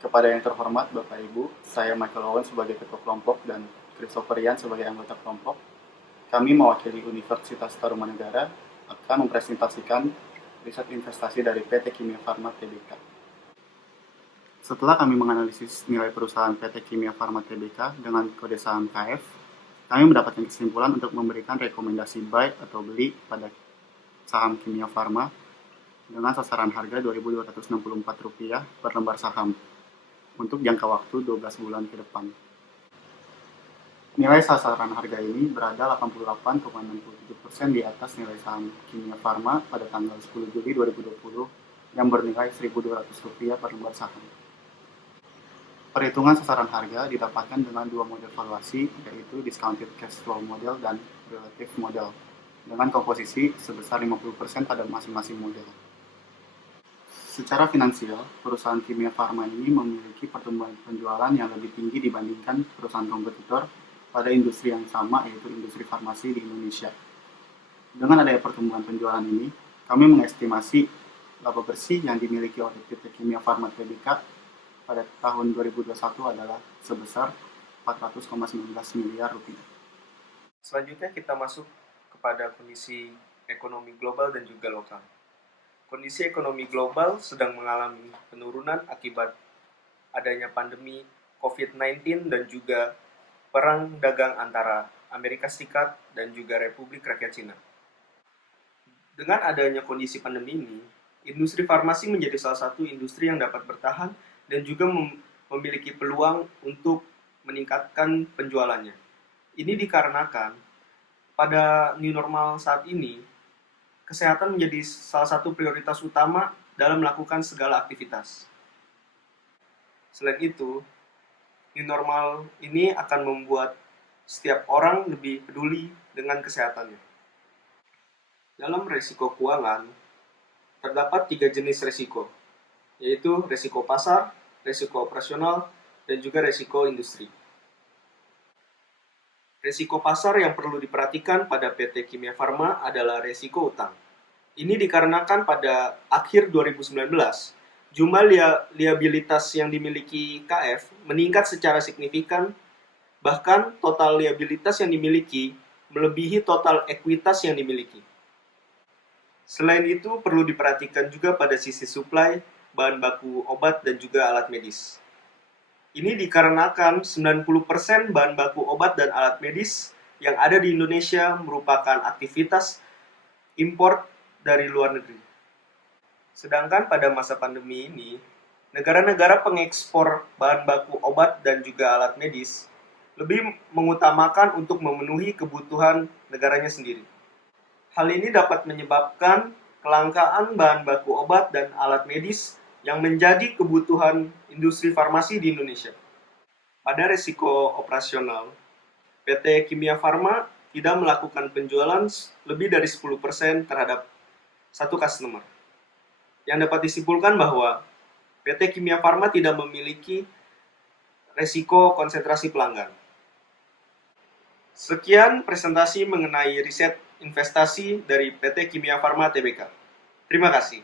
Kepada yang terhormat Bapak Ibu, saya Michael Owen sebagai Ketua Kelompok dan Christopher Rian sebagai anggota kelompok. Kami mewakili Universitas Tarumanegara akan mempresentasikan riset investasi dari PT Kimia Farma Tbk. Setelah kami menganalisis nilai perusahaan PT Kimia Farma Tbk dengan kode saham KF, kami mendapatkan kesimpulan untuk memberikan rekomendasi buy atau beli pada saham Kimia Farma dengan sasaran harga Rp2.264 per lembar saham untuk jangka waktu 12 bulan ke depan. Nilai sasaran harga ini berada 88,67% di atas nilai saham Kimia Farma pada tanggal 10 Juli 2020 yang bernilai Rp1.200 per lembar saham. Perhitungan sasaran harga didapatkan dengan dua model valuasi, yaitu discounted cash flow model dan relative model, dengan komposisi sebesar 50% pada masing-masing model. Secara finansial, perusahaan Kimia Farma ini memiliki pertumbuhan penjualan yang lebih tinggi dibandingkan perusahaan kompetitor pada industri yang sama, yaitu industri farmasi di Indonesia. Dengan adanya pertumbuhan penjualan ini, kami mengestimasi laba bersih yang dimiliki oleh PT Kimia Farma Tbk pada tahun 2021 adalah sebesar Rp400,19 miliar. Selanjutnya kita masuk kepada kondisi ekonomi global dan juga lokal. Kondisi ekonomi global sedang mengalami penurunan akibat adanya pandemi COVID-19 dan juga perang dagang antara Amerika Serikat dan juga Republik Rakyat Cina. Dengan adanya kondisi pandemi ini, industri farmasi menjadi salah satu industri yang dapat bertahan dan juga memiliki peluang untuk meningkatkan penjualannya. Ini dikarenakan pada new normal saat ini, kesehatan menjadi salah satu prioritas utama dalam melakukan segala aktivitas. Selain itu, new normal ini akan membuat setiap orang lebih peduli dengan kesehatannya. Dalam resiko keuangan, terdapat 3 jenis resiko, yaitu resiko pasar, resiko operasional, dan juga resiko industri. Resiko pasar yang perlu diperhatikan pada PT Kimia Farma adalah resiko utang. Ini dikarenakan pada akhir 2019, jumlah liabilitas yang dimiliki KF meningkat secara signifikan, bahkan total liabilitas yang dimiliki melebihi total ekuitas yang dimiliki. Selain itu, perlu diperhatikan juga pada sisi supply, bahan baku obat dan juga alat medis. Ini dikarenakan 90% bahan baku obat dan alat medis yang ada di Indonesia merupakan aktivitas impor dari luar negeri. Sedangkan pada masa pandemi ini, negara-negara pengekspor bahan baku obat dan juga alat medis lebih mengutamakan untuk memenuhi kebutuhan negaranya sendiri. Hal ini dapat menyebabkan kelangkaan bahan baku obat dan alat medis yang menjadi kebutuhan industri farmasi di Indonesia. Pada risiko operasional, PT Kimia Farma tidak melakukan penjualan lebih dari 10% terhadap satu customer. Yang dapat disimpulkan bahwa PT Kimia Farma tidak memiliki risiko konsentrasi pelanggan. Sekian presentasi mengenai riset investasi dari PT Kimia Farma Tbk. Terima kasih.